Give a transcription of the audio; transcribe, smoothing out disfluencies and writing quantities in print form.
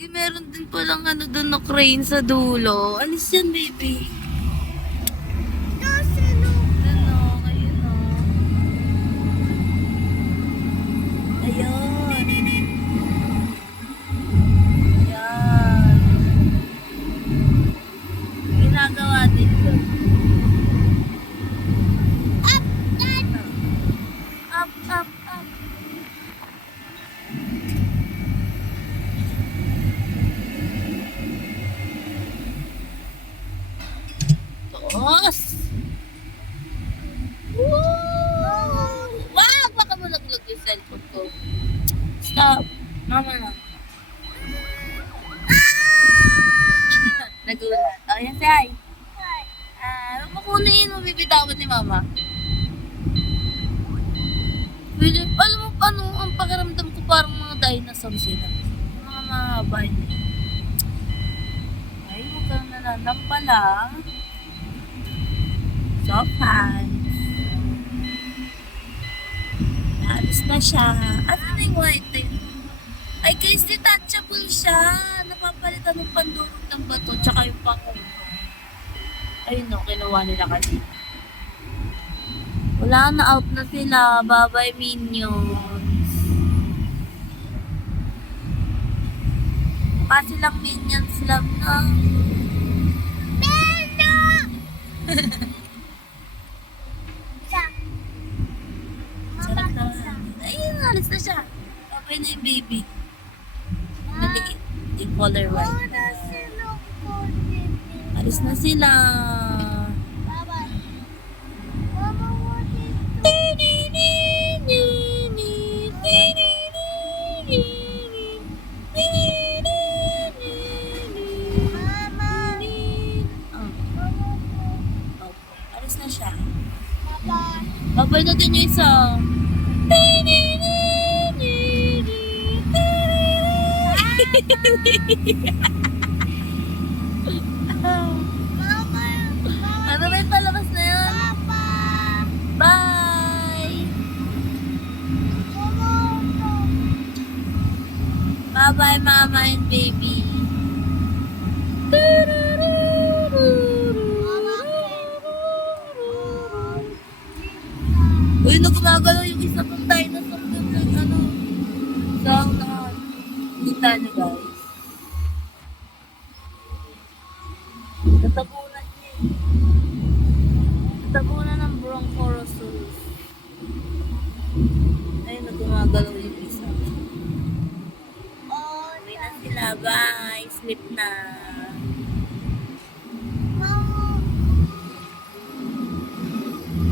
Meron din palang ano doon na crane sa dulo. Alis yan, baby. Ano, ayun o. Ayun. Ayan. Ginagawa din doon. Up, up, up. Tos! Woo! Wag! Baka malaglag yung cellphone ko. Stop! Mama na. Nagulat. O, yan si Ay. Makunin mo, bibitawan ni Mama. Alam mo, ano, ang pakiramdam ko parang mga dinosaur sila. Mga mahaba yun. Ay, huwag kang nananampala. So, fans. Naalis na siya. Ano na yung white eh? Ay, guys, detachable siya. Napapalitan ng pandurog ng bato, tsaka yung pangulo. Ayun no, kinuha nila kasi. Wala na, out na sila. Bye-bye, minions. Mukha silang minions lang na. Bella! Sarap na. Ayun, alis na siya. Bye-bye na yung baby. Maliit. Yung color white. Alis na sila. Alis na siya. Babay natin yung isa. Ano ba yung palabas na yun? Bye! Bye-bye, mama and baby. Uy, gumagalaw yung isa pang dinosaur dun sa ano. Sa unahan. Kita niyo, guys. Natabunan niya eh. Natabunan ng Bronchorosaurus. Ayun, gumagalaw yung isa. Uwi na sila. Bye. Sleep na.